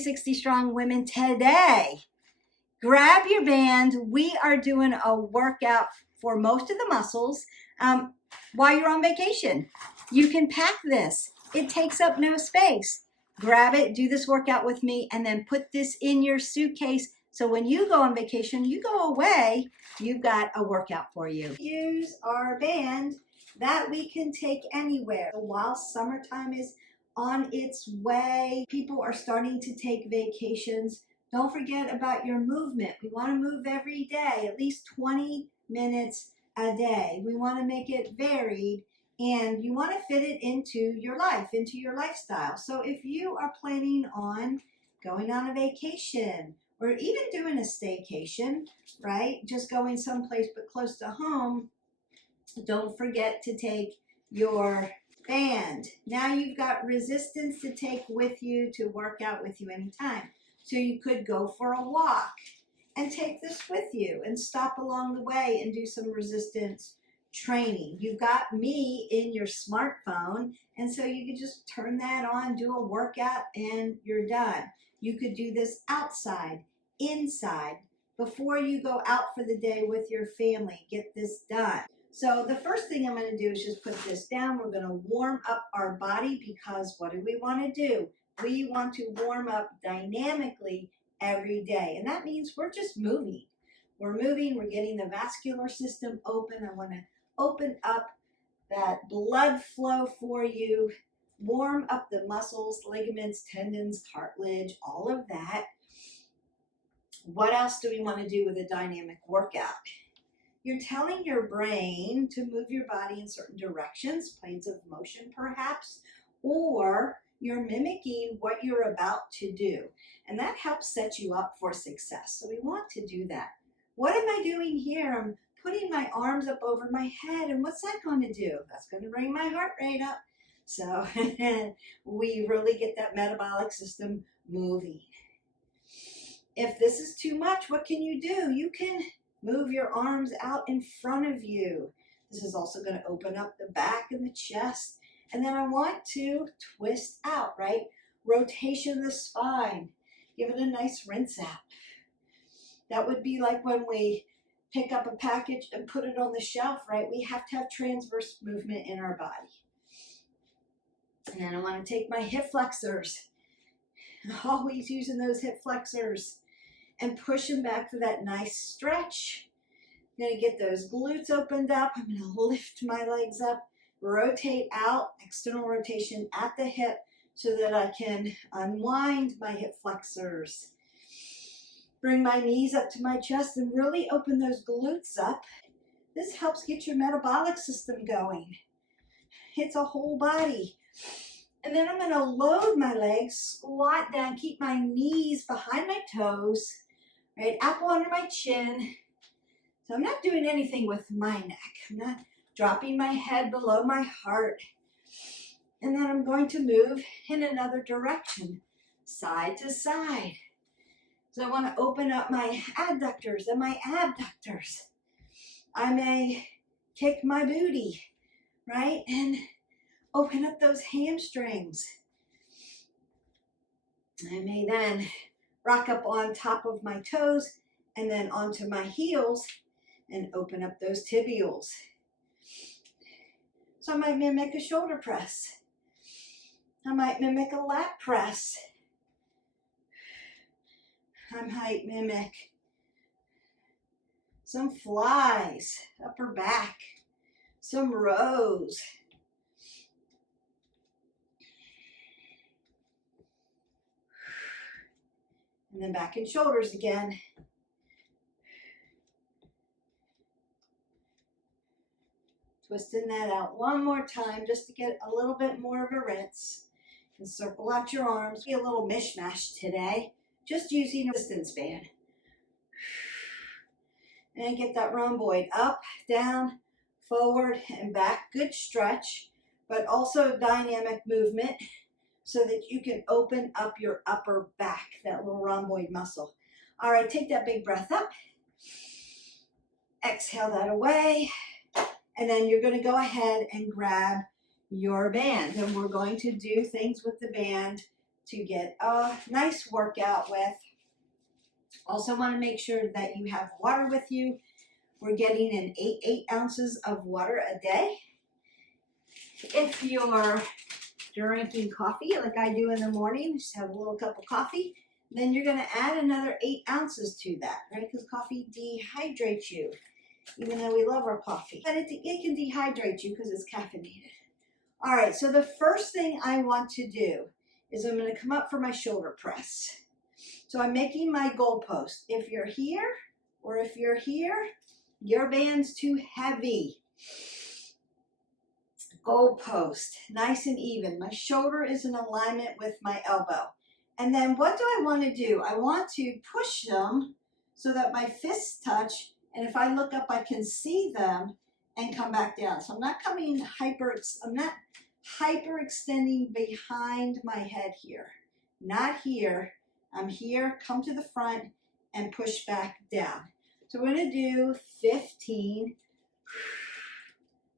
360 Strong Women today. Grab your band. We are doing a workout for most of the muscles while you're on vacation. You can pack this. It takes up no space. Grab it, do this workout with me, and then put this in your suitcase. So when you go on vacation, you go away, you've got a workout for you. Use our band that we can take anywhere. While summertime is on its way, people are starting to take vacations. Don't forget about your movement. We want to move every day, at least 20 minutes a day. We want to make it varied, and you want to fit it into your life, into your lifestyle. So if you are planning on going on a vacation or even doing a staycation, right? Just going someplace but close to home, don't forget to take your band. Now you've got resistance to take with you, to work out with you anytime. So you could go for a walk and take this with you and stop along the way and do some resistance training. You've got me in your smartphone, and so you could just turn that on, do a workout, and you're done. You could do this outside, inside, before you go out for the day with your family. Get this done. So the first thing I'm going to do is just put this down. We're going to warm up our body, because what do we want to do? We want to warm up dynamically every day. And that means we're just moving. We're moving. We're getting the vascular system open. I want to open up that blood flow for you. Warm up the muscles, ligaments, tendons, cartilage, all of that. What else do we want to do with a dynamic workout? You're telling your brain to move your body in certain directions, planes of motion perhaps, or you're mimicking what you're about to do. And that helps set you up for success. So we want to do that. What am I doing here? I'm putting my arms up over my head. And what's that going to do? That's going to bring my heart rate up. So we really get that metabolic system moving. If this is too much, what can you do? You can move your arms out in front of you. This is also going to open up the back and the chest. And then I want to twist out, right? Rotation of the spine. Give it a nice rinse out. That would be like when we pick up a package and put it on the shelf, right? We have to have transverse movement in our body. And then I want to take my hip flexors. Always using those hip flexors. And push them back for that nice stretch. I'm going to get those glutes opened up. I'm going to lift my legs up. Rotate out, external rotation at the hip, so that I can unwind my hip flexors. Bring my knees up to my chest and really open those glutes up. This helps get your metabolic system going. It's a whole body. And then I'm going to load my legs, squat down, keep my knees behind my toes, right, apple under my chin. So I'm not doing anything with my neck. I'm not dropping my head below my heart. And then I'm going to move in another direction, side to side. So I want to open up my adductors and my abductors. I may kick my booty, right? And open up those hamstrings. I may then rock up on top of my toes and then onto my heels and open up those tibials. So I might mimic a shoulder press. I might mimic a lat press. I might mimic some flies, upper back, some rows. And then back and shoulders again. Twisting that out one more time just to get a little bit more of a rinse. And circle out your arms. Be a little mishmash today, just using a resistance band. And get that rhomboid up, down, forward, and back. Good stretch, but also dynamic movement so that you can open up your upper back, that little rhomboid muscle. All right, take that big breath up. Exhale that away. And then you're going to go ahead and grab your band. And we're going to do things with the band to get a nice workout with. Also want to make sure that you have water with you. We're getting in 8 ounces of water a day. If you're drinking coffee like I do in the morning, just have a little cup of coffee, then you're going to add another 8 ounces to that, right? Because coffee dehydrates you, even though we love our coffee. But it can dehydrate you because it's caffeinated. All right, so the first thing I want to do is I'm going to come up for my shoulder press. So I'm making my goalpost. If you're here or if you're here, your band's too heavy. Goalpost, nice and even. My shoulder is in alignment with my elbow. And then what do I want to do? I want to push them so that my fists touch, and if I look up, I can see them and come back down. So I'm not hyperextending behind my head here. Not here. I'm here, come to the front, and push back down. So we're going to do 15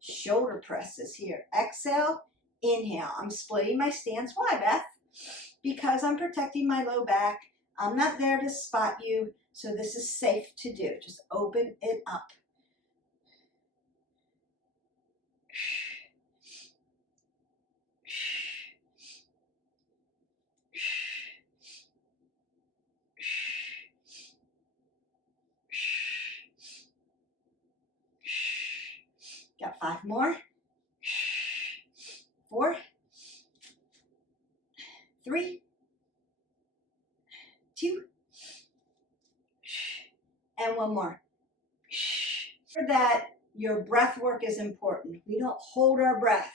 shoulder presses here. Exhale, inhale. I'm splitting my stance. Why, Beth? Because I'm protecting my low back. I'm not there to spot you, so this is safe to do. Just open it up. Got 5 more. 4, 3, 2, and 1 more. For that, your breath work is important. We don't hold our breath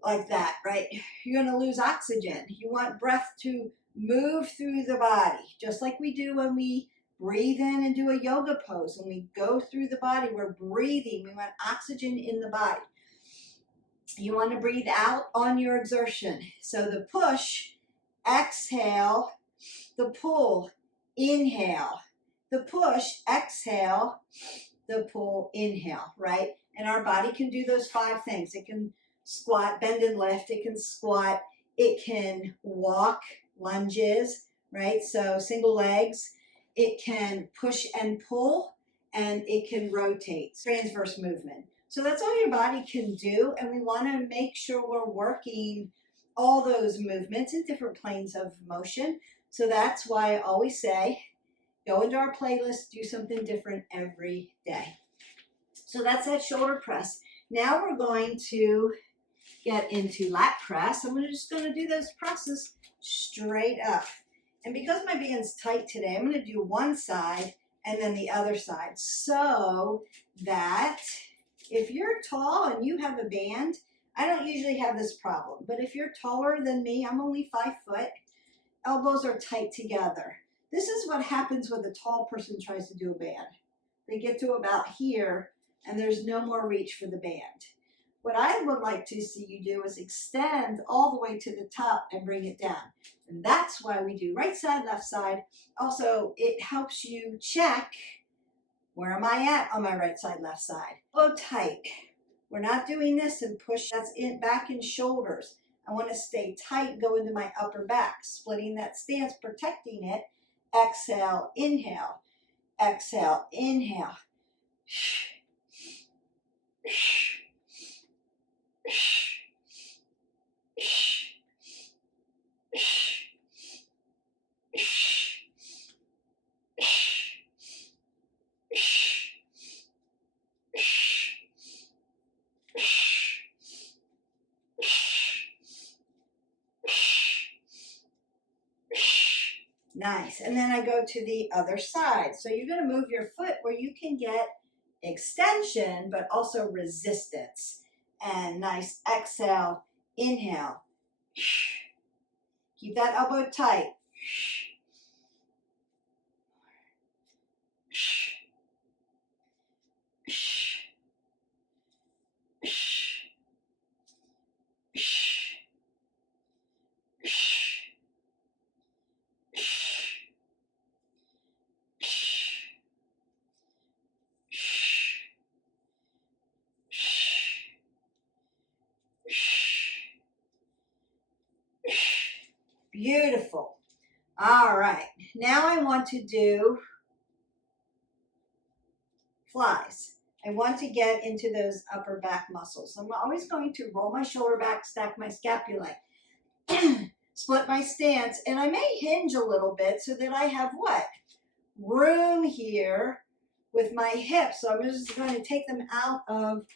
like that, right? You're going to lose oxygen. You want breath to move through the body, just like we do when we breathe in and do a yoga pose. When we go through the body, we're breathing. We want oxygen in the body. You want to breathe out on your exertion. So the push, exhale. The pull, inhale. The push, exhale. The pull, inhale, right? And our body can do those 5 things. It can squat, bend and lift. It can squat. It can walk, lunges, right? So single legs. It can push and pull, and it can rotate, transverse movement. So that's all your body can do, and we want to make sure we're working all those movements in different planes of motion. So that's why I always say, go into our playlist, do something different every day. So that's that shoulder press. Now we're going to get into lat press. I'm just going to do those presses straight up. And because my band's tight today, I'm going to do one side and then the other side, so that if you're tall and you have a band, I don't usually have this problem. But if you're taller than me, I'm only 5 foot, elbows are tight together. This is what happens when the tall person tries to do a band. They get to about here and there's no more reach for the band. What I would like to see you do is extend all the way to the top and bring it down. And that's why we do right side, left side. Also, it helps you check, where am I at on my right side, left side? Elbow tight. We're not doing this and push. That's in back and shoulders. I want to stay tight, go into my upper back, splitting that stance, protecting it. Exhale, inhale. Exhale, inhale. Nice. And then I go to the other side. So you're going to move your foot where you can get extension, but also resistance. And nice exhale, inhale. Keep that elbow tight. Beautiful. All right, now I want to do flies. I want to get into those upper back muscles. I'm always going to roll my shoulder back, stack my scapulae, split my stance, and I may hinge a little bit so that I have what? Room here with my hips. So I'm just going to take them out of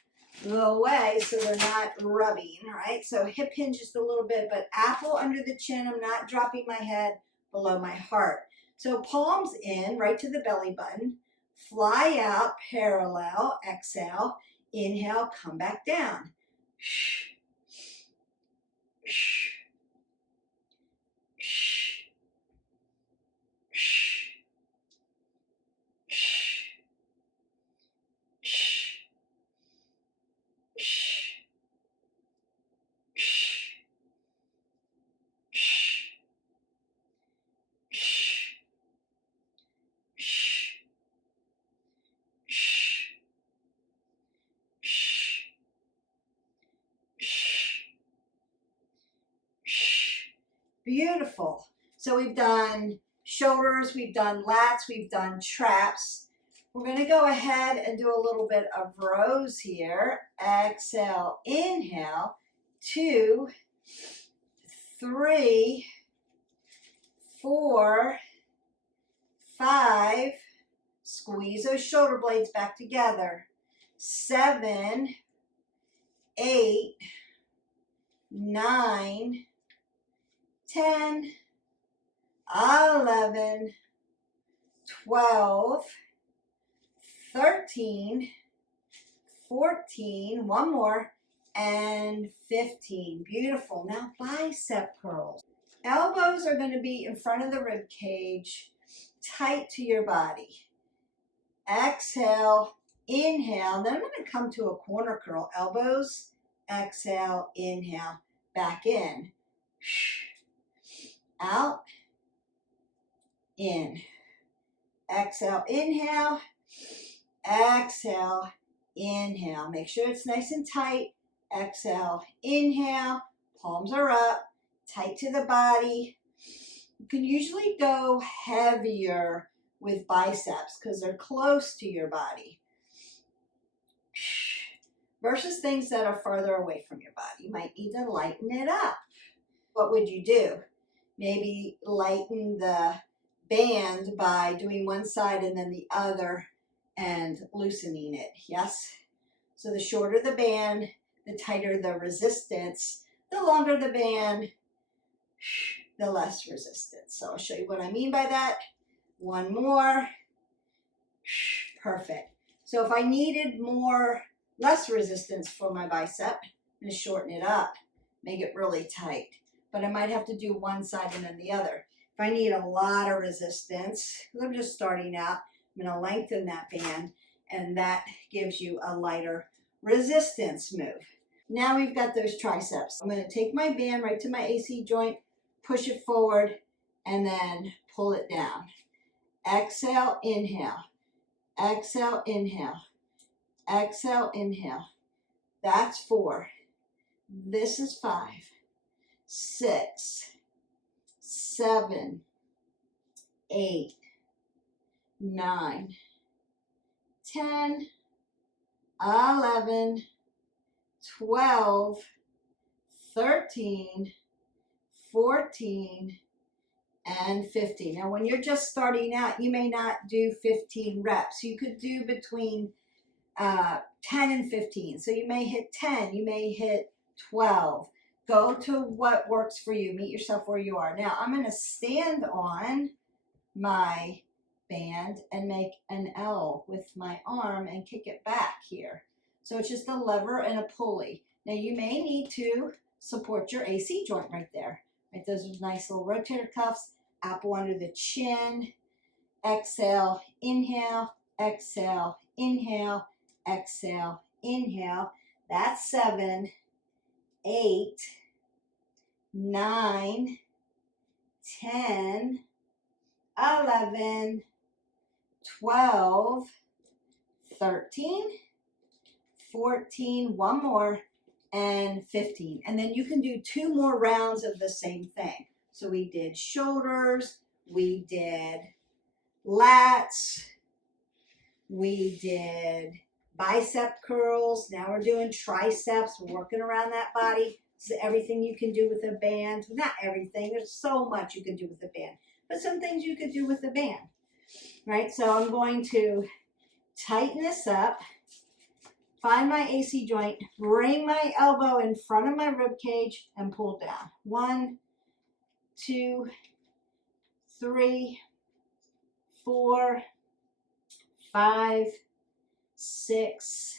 the way so they're not rubbing, right? So hip hinge just a little bit, but apple under the chin. I'm not dropping my head below my heart. So palms in, right to the belly button. Fly out, parallel, exhale, inhale, come back down. Beautiful. So we've done shoulders, we've done lats, we've done traps. We're going to go ahead and do a little bit of rows here. Exhale, inhale, 2, 3, 4, 5. Squeeze those shoulder blades back together. 7, 8, 9, 10, 11, 12, 13, 14, one more, and 15. Beautiful. Now bicep curls. Elbows are going to be in front of the rib cage, tight to your body. Exhale, inhale. Then I'm going to come to a corner curl. Elbows, exhale, inhale, back in. Out, in. Exhale, inhale, exhale, inhale. Make sure it's nice and tight. Exhale, inhale, palms are up, tight to the body. You can usually go heavier with biceps because they're close to your body versus things that are farther away from your body. You might need to lighten it up. What would you do? Maybe lighten the band by doing one side and then the other and loosening it, yes? So the shorter the band, the tighter the resistance. The longer the band, the less resistance. So I'll show you what I mean by that. One more. Perfect. So if I needed less resistance for my bicep, I'm going to shorten it up, make it really tight. But I might have to do one side and then the other. If I need a lot of resistance, because I'm just starting out, I'm going to lengthen that band, and that gives you a lighter resistance move. Now we've got those triceps. I'm going to take my band right to my AC joint, push it forward, and then pull it down. Exhale, inhale. Exhale, inhale. Exhale, inhale. That's 4. This is 5, 6, 7, 8, 9, 10, 11, 12, 13, 14, and 15. Now, when you're just starting out, you may not do 15 reps. You could do between 10 and 15. So you may hit 10, you may hit 12. Go to what works for you. Meet yourself where you are. Now, I'm going to stand on my band and make an L with my arm and kick it back here. So it's just a lever and a pulley. Now, you may need to support your AC joint right there. Right, those are nice little rotator cuffs. Apple under the chin. Exhale, inhale, exhale, inhale, exhale, inhale. That's 7, 8, 9, 10, 11, 12, 13, 14, one more, and 15. And then you can do 2 more rounds of the same thing. So we did shoulders, we did lats, we did bicep curls. Now we're doing triceps. We're working around that body. This is everything you can do with a band. Not everything. There's so much you can do with a band, but some things you could do with a band, right? So I'm going to tighten this up, find my AC joint, bring my elbow in front of my rib cage, and pull down. 1, 2, 3, 4, 5, 6,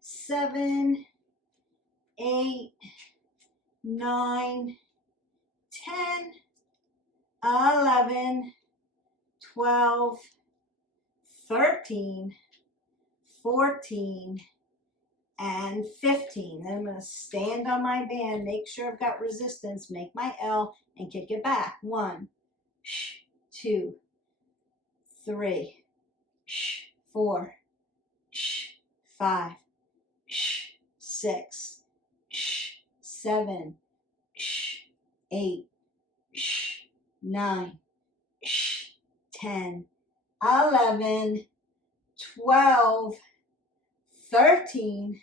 7, 8, 9, 10, 11, 12, 13, 14, and 15. Then I'm going to stand on my band, make sure I've got resistance, make my L, and kick it back. 1, 2, 3, 4, 5, 6, 7, 8, 9, 10, 11, 12, 13,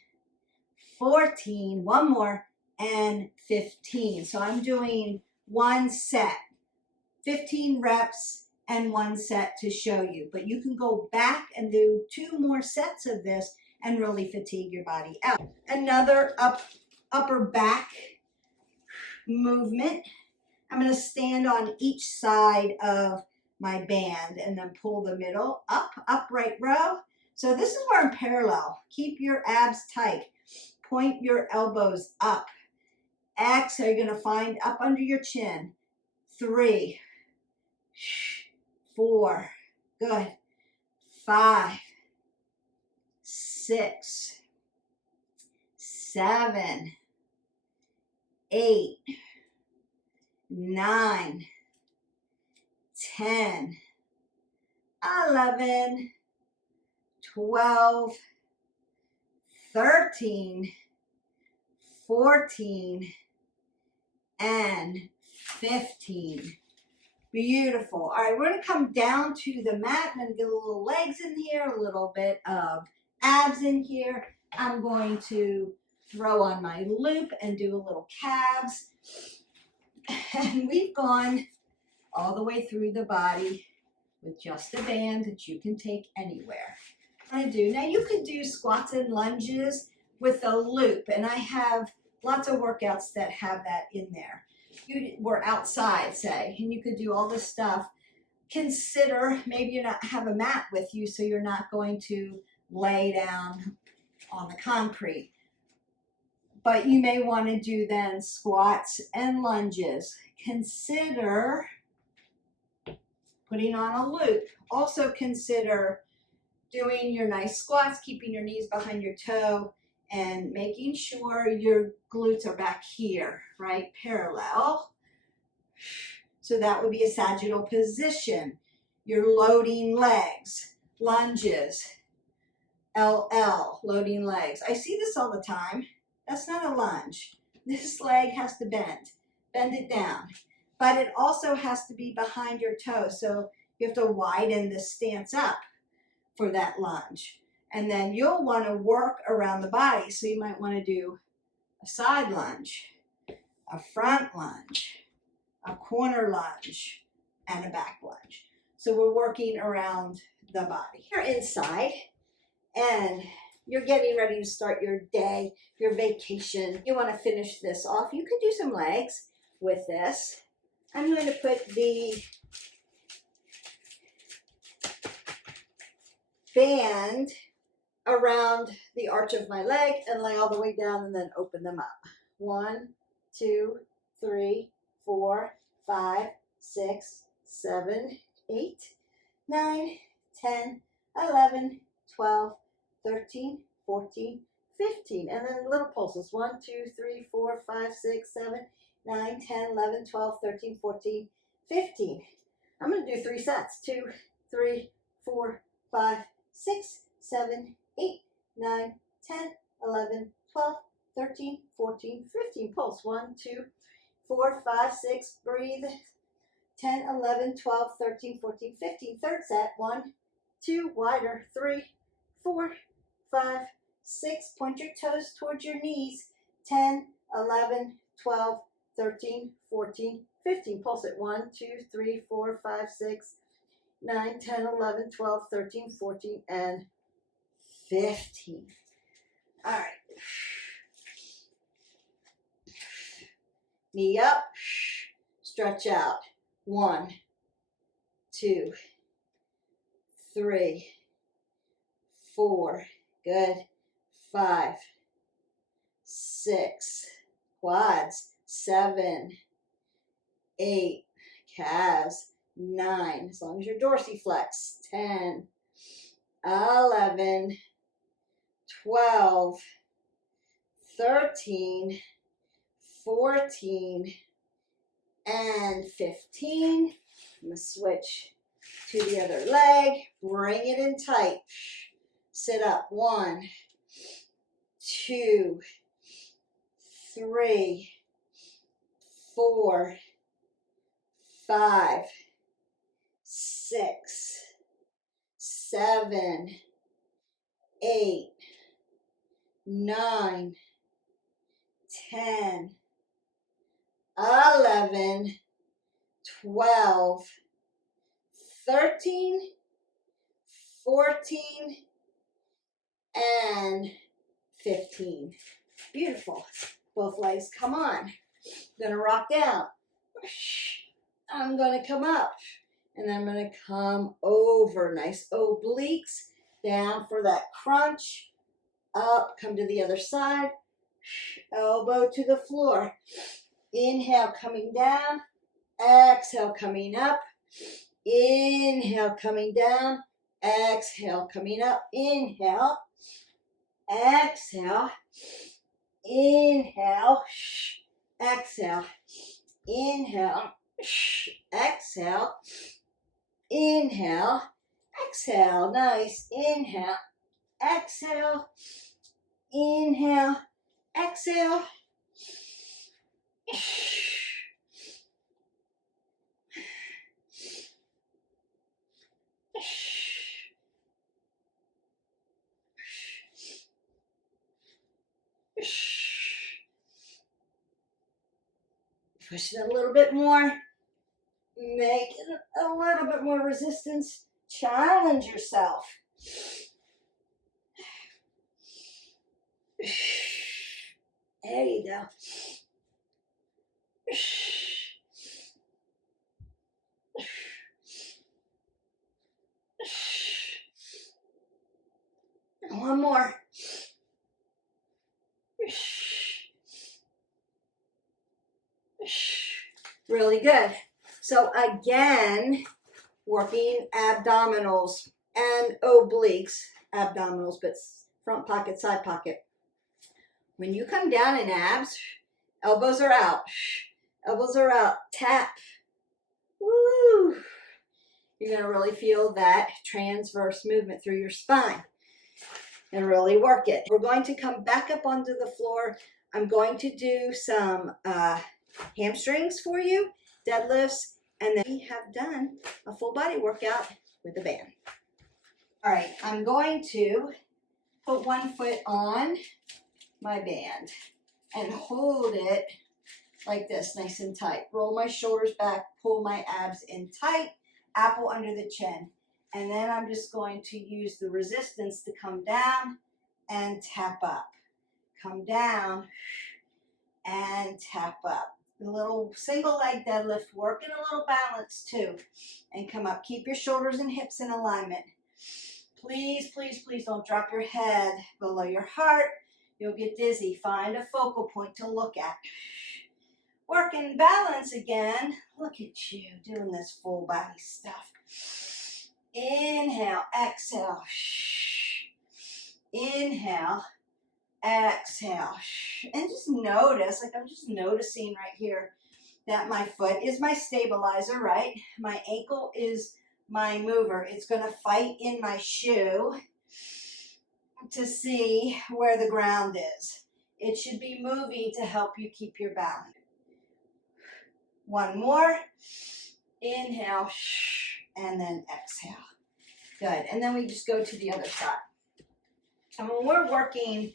14, one more, and 15. So I'm doing one set, 15 reps and one set to show you. But you can go back and do 2 more sets of this and really fatigue your body out. Another upper back movement. I'm going to stand on each side of my band and then pull the middle up, upright row. So this is where I'm parallel. Keep your abs tight. Point your elbows up. Exhale, you're going to find up under your chin. 3, 4, good. 5, 6, 7, 8, 9, 10, 11, 12, 13, 14, and 15. Beautiful. All right, we're going to come down to the mat. I'm going to get a little legs in here, a little bit of abs in here. I'm going to throw on my loop and do a little calves. And we've gone all the way through the body with just a band that you can take anywhere. Now you could do squats and lunges with a loop, and I have lots of workouts that have that in there. You were outside, say, and you could do all this stuff. Consider maybe you not have a mat with you, so you're not going to lay down on the concrete. But you may want to do then squats and lunges. Consider putting on a loop. Also consider doing your nice squats, keeping your knees behind your toe, and making sure your glutes are back here, right? Parallel. So that would be a sagittal position. You're loading legs, lunges, LL, loading legs. I see this all the time. That's not a lunge. This leg has to bend it down. But it also has to be behind your toe. So you have to widen the stance up for that lunge. And then you'll want to work around the body. So you might want to do a side lunge, a front lunge, a corner lunge, and a back lunge. So we're working around the body. You're inside and you're getting ready to start your day, your vacation. You want to finish this off. You could do some legs with this. I'm going to put the band around the arch of my leg and lay all the way down and then open them up. 1, 2, 3, 4, 5, 6, 7, 8, 9, 10, 11, 12, 13, 14, 15. And then little pulses. 1, 2, 3, 4, 5, 6, 7, 9, 10, 11, 12, 13, 14, 15. I'm going to do 3 sets. 2, 3, 4, 5, 6, 7, 8, 9, 10, 11, 12, 13, 14, 15. Pulse. 1, 2, 4, 5, 6, breathe. 10, 11, 12, 13, 14, 15. Third set. 1, 2, wider. 3, 4, 5, 6. Point your toes towards your knees. 10, 11, 12, 13, 14, 15. Pulse it. 1, 2, 3, 4, 5, 6, 9, 10, 11, 12, 13, 14, and 15. All right. Knee up. Stretch out. 1, 2, 3, 4. Good. 5, 6. Quads. 7, 8. Calves. 9. As long as your dorsiflex. 10, 11, 12, 13, 14, and 15. I'm going to switch to the other leg. Bring it in tight. Sit up. 1, 2, 3, 4, 5, 6, 7, 8, 9, 10, 11, 12, 13, 14, and 15. Beautiful. Both legs come on. I'm going to rock down. I'm going to come up. And then I'm going to come over. Nice obliques. Down for that crunch. Up. Come to the other side. Elbow to the floor. Inhale, coming down. Exhale, coming up. Inhale, coming down. Exhale, coming up. Inhale. Exhale. Inhale. Exhale. Inhale. Exhale. Inhale. Exhale. Nice. Inhale. Exhale. Inhale. Exhale. Push it a little bit more. Make it a little bit more resistance. Challenge yourself. There you go. One more. Really good. So again, working abdominals and obliques, abdominals, but front pocket, side pocket. When you come down in abs, elbows are out. Elbows are out. Tap. Woo! You're going to really feel that transverse movement through your spine and really work it. We're going to come back up onto the floor. I'm going to do some hamstrings for you, deadlifts, and then we have done a full body workout with a band. All right, I'm going to put one foot on my band and hold it like this, nice and tight. Roll my shoulders back, pull my abs in tight, apple under the chin. And then I'm just going to use the resistance to come down and tap up. Come down and tap up. A little single leg deadlift, working a little balance too. And come up. Keep your shoulders and hips in alignment. Please, please, please don't drop your head below your heart. You'll get dizzy. Find a focal point to look at. Working balance again. Look at you doing this full body stuff. Inhale, exhale. Inhale, exhale. And just notice, like I'm just noticing right here that my foot is my stabilizer, right? My ankle is my mover. It's going to fight in my shoe to see where the ground is. It should be moving to help you keep your balance. One more. Inhale, and then exhale. Good. And then we just go to the other side. And when we're working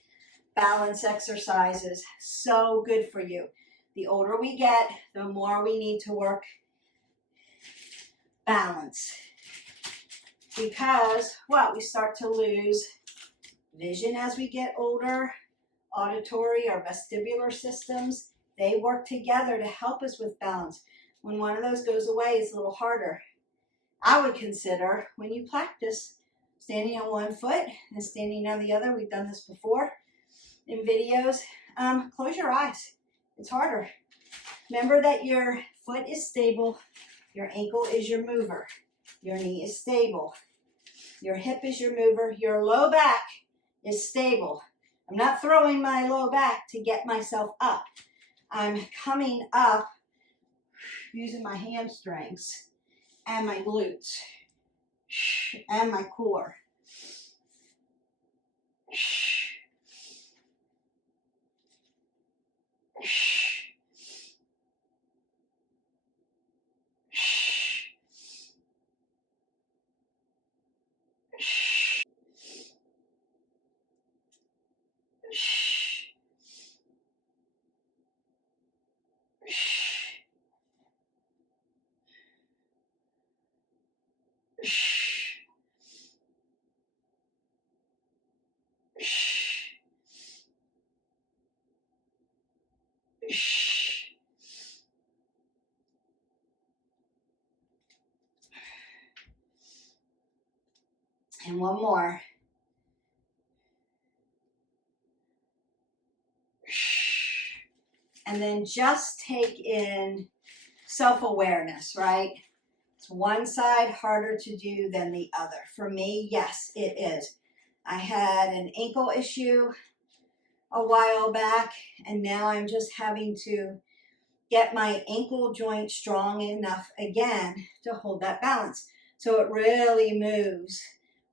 balance exercises, so good for you. The older we get, the more we need to work balance. Because, well, we start to lose vision as we get older, auditory or vestibular systems, they work together to help us with balance. When one of those goes away, it's a little harder. I would consider, when you practice, standing on one foot and standing on the other. We've done this before in videos. Close your eyes. It's harder. Remember that your foot is stable, your ankle is your mover, your knee is stable, your hip is your mover, your low back is stable. I'm not throwing my low back to get myself up. I'm coming up using my hamstrings and my glutes and my core. And one more. And then just take in self-awareness, right? It's one side harder to do than the other. For me, yes, it is. I had an ankle issue a while back, and now I'm just having to get my ankle joint strong enough again to hold that balance. So it really moves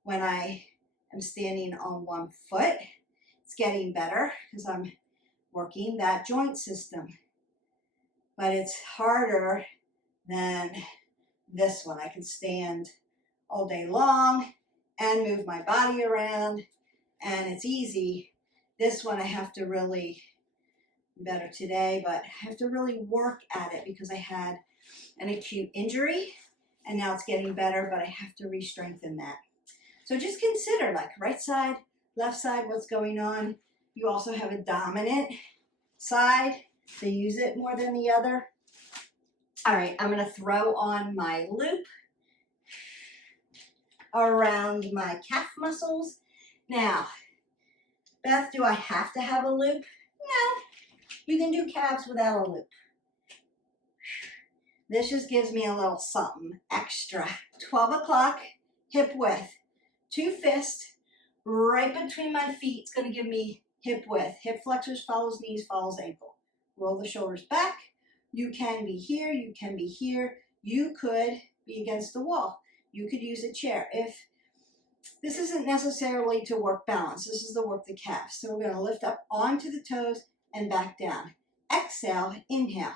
when I am standing on one foot. It's getting better because I'm working that joint system. But it's harder than this one. I can stand all day long and move my body around, and it's easy. This one I have to really, better today, but I have to really work at it because I had an acute injury and now it's getting better, but I have to re-strengthen that. So just consider, like, right side, left side, what's going on. You also have a dominant side. They use it more than the other. All right, I'm going to throw on my loop around my calf muscles. Now, Beth, do I have to have a loop? No. You can do calves without a loop. This just gives me a little something extra. 12 o'clock, hip width. 2 fists right between my feet. It's going to give me hip width. Hip flexors follows knees, follows ankle. Roll the shoulders back. You can be here. You can be here. You could be against the wall. You could use a chair. If this isn't necessarily to work balance, this is to work the calves. So we're going to lift up onto the toes and back down. Exhale, inhale.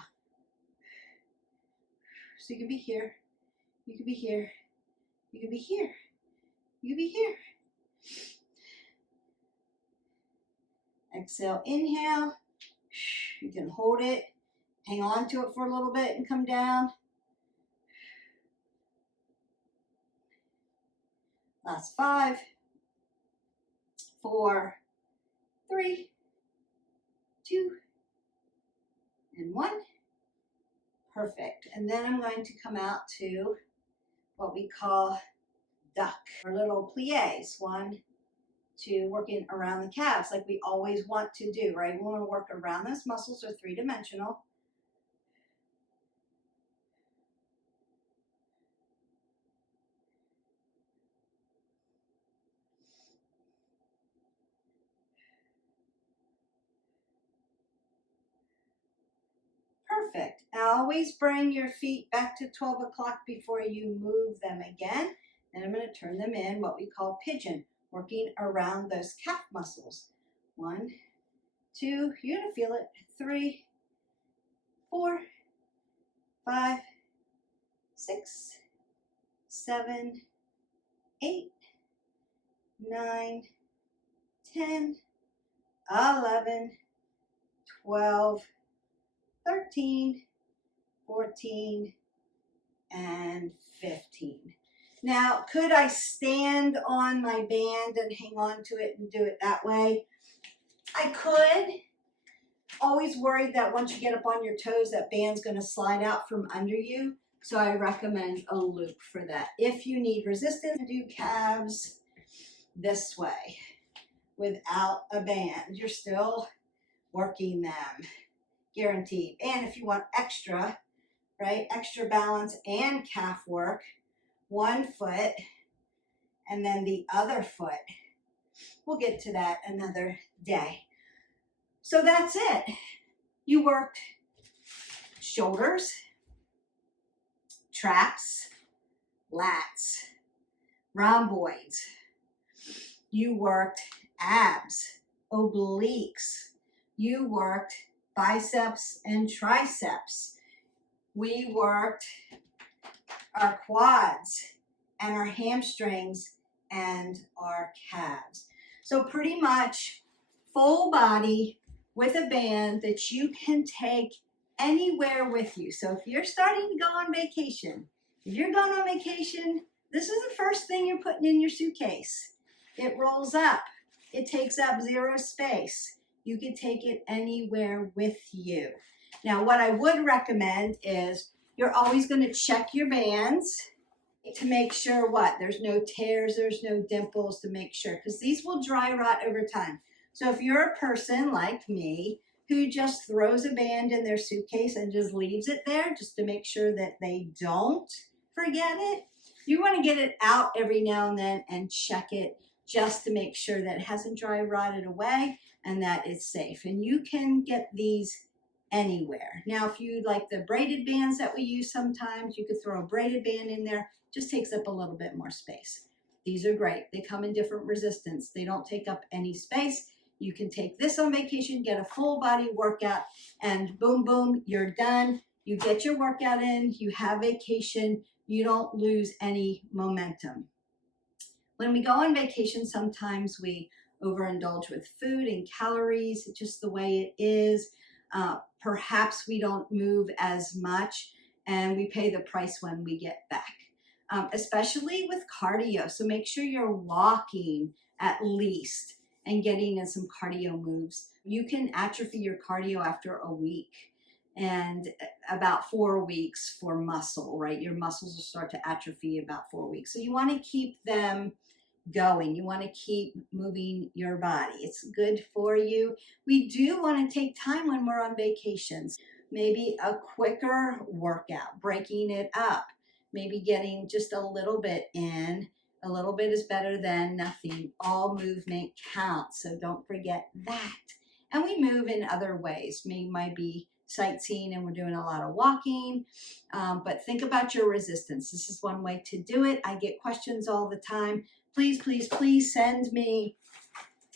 So you can be here. You can be here. You can be here. You can be here. Exhale, inhale. You can hold it. Hang on to it for a little bit and come down. Last 5, 4, 3, 2, and 1. Perfect. And then I'm going to come out to what we call duck, or little plies. 1, 2, working around the calves like we always want to do, right? We want to work around those muscles. Are 3-dimensional. Perfect. Always bring your feet back to 12 o'clock before you move them again. And I'm going to turn them in, what we call pigeon, working around those calf muscles. 1, 2, you're going to feel it. 3, 4, 5, 6, 7, 8, 9, 10, 11, 12, 13, 14, and 15. Now, could I stand on my band and hang on to it and do it that way? I could. Always worried that once you get up on your toes, that band's going to slide out from under you. So I recommend a loop for that. If you need resistance, do calves this way without a band. You're still working them, guaranteed. And if you want extra, right, extra balance and calf work, one foot and then the other foot. We'll get to that another day. So that's it. You worked shoulders, traps, lats, rhomboids. You worked abs, obliques. You worked biceps and triceps. We worked our quads and our hamstrings and our calves. So pretty much full body with a band that you can take anywhere with you. So if you're starting to go on vacation, if you're going on vacation, this is the first thing you're putting in your suitcase. It rolls up. It takes up zero space. You can take it anywhere with you. Now, what I would recommend is you're always going to check your bands to make sure what? There's no tears, there's no dimples, to make sure, because these will dry rot over time. So if you're a person like me who just throws a band in their suitcase and just leaves it there just to make sure that they don't forget it, you want to get it out every now and then and check it just to make sure that it hasn't dry rotted away and that it's safe. And you can get these anywhere. Now, if you like the braided bands that we use sometimes, you could throw a braided band in there. Just takes up a little bit more space. These are great. They come in different resistance. They don't take up any space. You can take this on vacation, get a full body workout, and boom, boom, you're done. You get your workout in, you have vacation, you don't lose any momentum. When we go on vacation, sometimes we overindulge with food and calories, just the way it is. Perhaps we don't move as much and we pay the price when we get back, especially with cardio. So make sure you're walking at least and getting in some cardio moves. You can atrophy your cardio after a week and about 4 weeks for muscle, right? Your muscles will start to atrophy about 4 weeks. So you want to keep them going. You want to keep moving your body. It's good for you. We do want to take time when we're on vacations. Maybe a quicker workout, breaking it up, maybe getting just a little bit in. A little bit is better than nothing. All movement counts, so don't forget that. And we move in other ways. Maybe might be sightseeing and we're doing a lot of walking, but think about your resistance. This is one way to do it. I get questions all the time. Please, please, please send me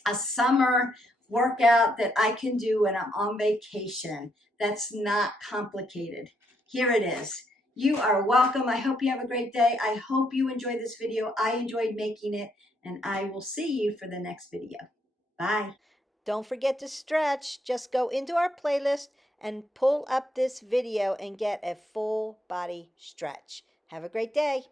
a summer workout that I can do when I'm on vacation. That's not complicated. Here it is. You are welcome. I hope you have a great day. I hope you enjoyed this video. I enjoyed making it, and I will see you for the next video. Bye. Don't forget to stretch. Just go into our playlist and pull up this video and get a full body stretch. Have a great day.